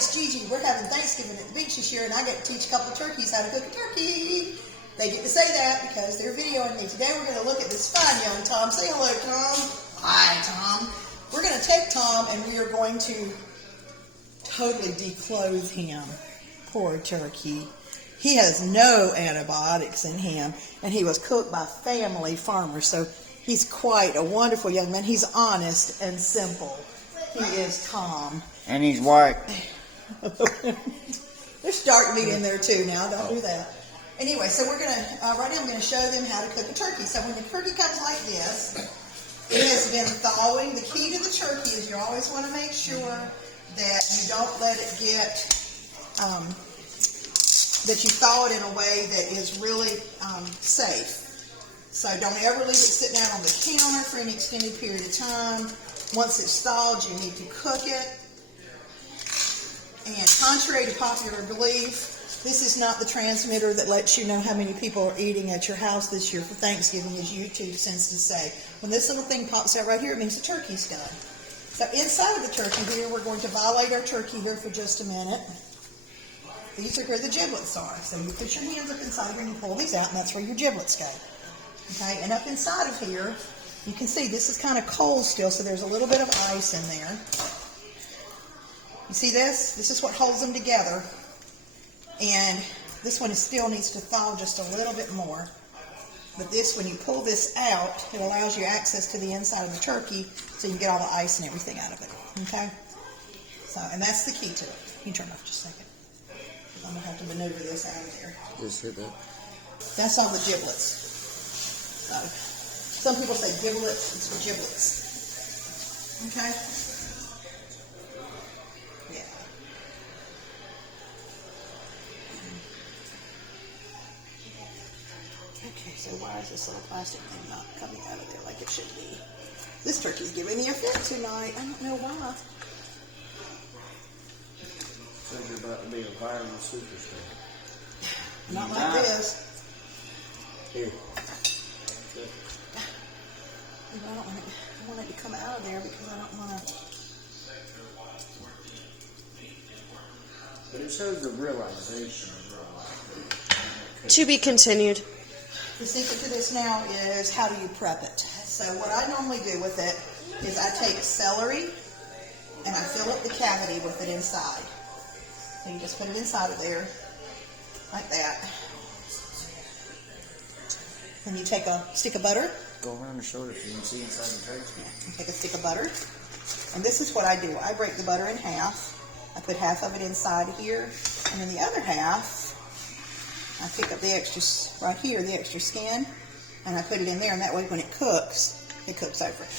it's Gigi. We're having Thanksgiving at the beach this year, and I get to teach a couple of turkeys how to cook a turkey. They get to say that because they're videoing me. Today we're going to look at this fine young Tom. Say hello, Tom. Hi, Tom. We're going to take Tom, and we are going to totally declothe him. Poor turkey. He has no antibiotics in him, and he was cooked by family farmers, so he's quite a wonderful young man. He's honest and simple. He is Tom. And he's white. There's dark meat in there too now. Don't do that. Anyway, so we're going to, right now I'm going to show them how to cook a turkey. So when the turkey comes like this, it has been thawing. The key to the turkey is you always want to make sure that you don't let it get, that you thaw it in a way that is really safe. So don't ever leave it sitting out on the counter for an extended period of time. Once it's thawed, you need to cook it. And contrary to popular belief, this is not the transmitter that lets you know how many people are eating at your house this year for Thanksgiving, as YouTube sends to say. When this little thing pops out right here, it means the turkey's done. So inside of the turkey here, we're going to violate our turkey here for just a minute. These are where the giblets are. So you put your hands up inside here and you pull these out, and that's where your giblets go. Okay, and up inside of here, you can see this is kind of cold still, so there's a little bit of ice in there. You see this? This is what holds them together. And this one still needs to thaw just a little bit more. But this, when you pull this out, it allows you access to the inside of the turkey so you can get all the ice and everything out of it. Okay? So, and that's the key to it. You can turn off just a second. I'm going to have to maneuver this out of there. Just hit that. That's all the giblets. So, some people say giblets, it's giblets. Okay? Yeah. Okay, so why is this little plastic thing not coming out of there like it should be? This turkey's giving me a fit tonight. I don't know why. Says you're about to be a viral superstar. Not like this. Here. I don't want it to come out of there because I don't want to. But it shows the realization of real life. To be continued. The secret to this now is how do you prep it? So what I normally do with it is I take celery and I fill up the cavity with it inside. So you just put it inside of there like that. Then you take a stick of butter. Go around the shoulder so you can see inside the turkey. Yeah, take a stick of butter. And this is what I do. I break the butter in half. I put half of it inside here. And then the other half, I pick up the extra, right here, the extra skin, and I put it in there, and that way when it cooks over it.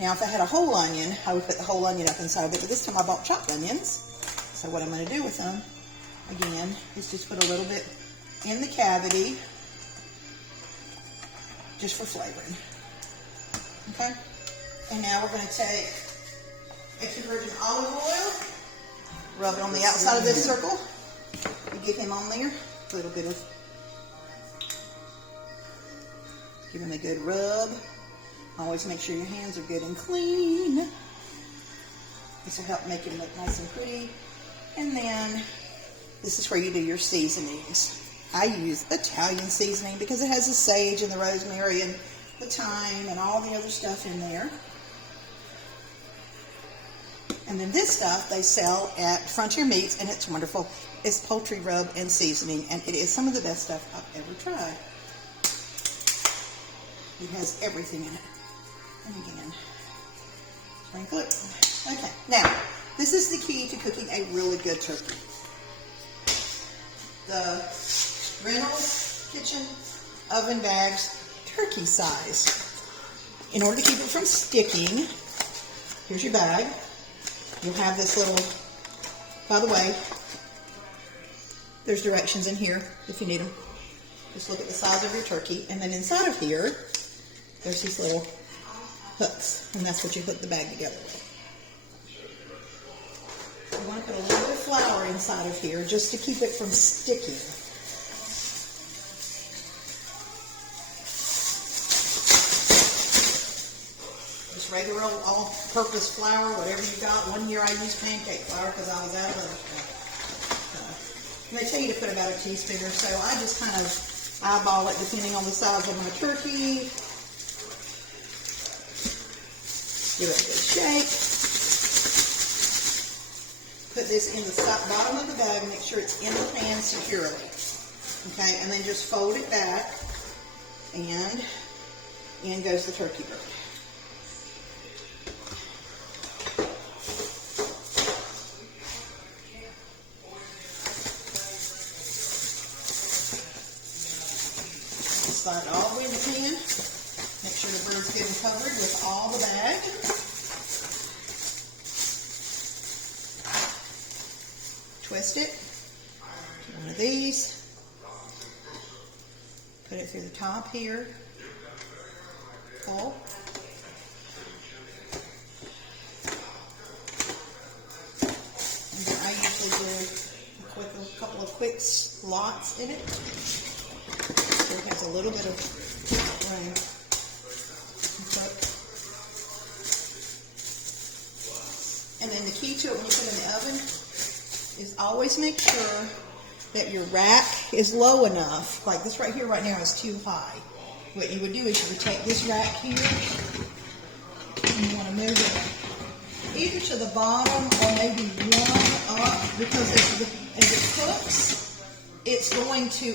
Now, if I had a whole onion, I would put the whole onion up inside of it, but this time I bought chopped onions. So what I'm going to do with them, again, is just put a little bit in the cavity, just for flavoring. Okay? And now we're going to take extra virgin olive oil, rub it on the outside of this circle. You get him on there, a little bit of, give him a good rub. Always make sure your hands are good and clean. This will help make him look nice and pretty. And then, this is where you do your seasonings. I use Italian seasoning because it has the sage and the rosemary and the thyme and all the other stuff in there. And then this stuff they sell at Frontier Meats, and it's wonderful. It's poultry rub and seasoning, and it is some of the best stuff I've ever tried. It has everything in it. And again, sprinkle it. Okay, now, this is the key to cooking a really good turkey. The Reynolds Kitchen oven bags, turkey size. In order to keep it from sticking, here's your bag. You'll have this little, by the way, there's directions in here if you need them. Just look at the size of your turkey. And then inside of here, there's these little hooks. And that's what you hook the bag together with. You want to put a little bit of flour inside of here just to keep it from sticking. Just regular old all-purpose flour, whatever you got. One year I used pancake flour because I was out of other stuff. And they tell you to put about a teaspoon or so. I just kind of eyeball it depending on the size of my turkey. Give it a good shake. Put this in the bottom of the bag and make sure it's in the pan securely. Okay, and then just fold it back, and in goes the turkey bird. Slide it all the way in the pan. Make sure the bird's getting covered with all the bag. Twist it to one of these. Put it through the top here. Pull. And then I usually do a couple of quick slots in it. So it has a little bit of room to cook. And then the key to it when you put it in the oven is always make sure that your rack is low enough. Like this right here right now is too high. What you would do is you would take this rack here and you want to move it either to the bottom or maybe one up, because as it cooks, it's going to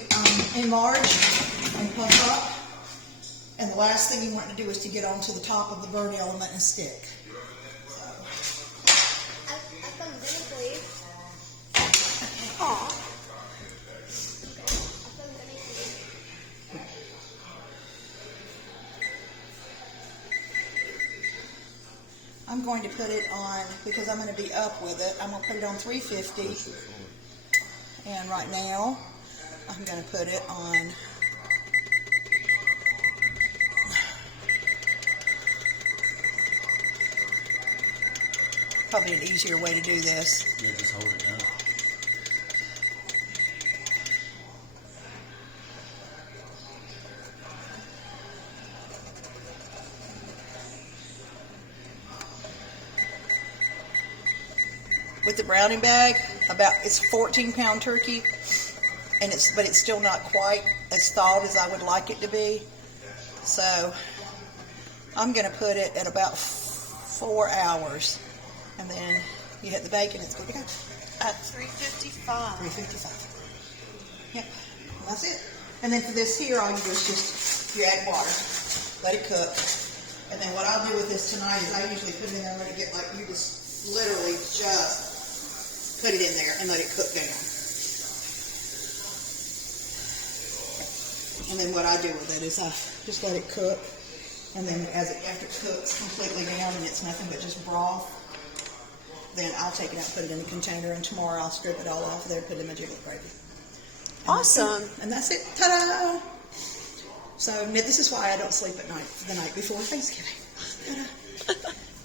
enlarge and puff up. And the last thing you want to do is to get onto the top of the bird element and stick. I'm going to put it on, because I'm going to be up with it, I'm going to put it on 350. And right now, I'm going to put it on probably an easier way to do this. Yeah, just hold it down. With the browning bag, it's a 14-pound turkey, and but it's still not quite as thawed as I would like it to be. So I'm going to put it at about 4 hours, and then you hit the bacon. It's good to go at 355. 355. Yep, and that's it. And then for this here, all you do is just you add water, let it cook, and then what I'll do with this tonight is I usually put it in there and let it get like you just literally just put it in there and let it cook down. And then what I do with it is I just let it cook, and then after it cooks completely down and it's nothing but just broth, then I'll take it out and put it in a container, and tomorrow I'll strip it all off of there and put it in my jiggle gravy. Awesome. And that's it. Ta-da! So this is why I don't sleep at night the night before Thanksgiving. Ta-da.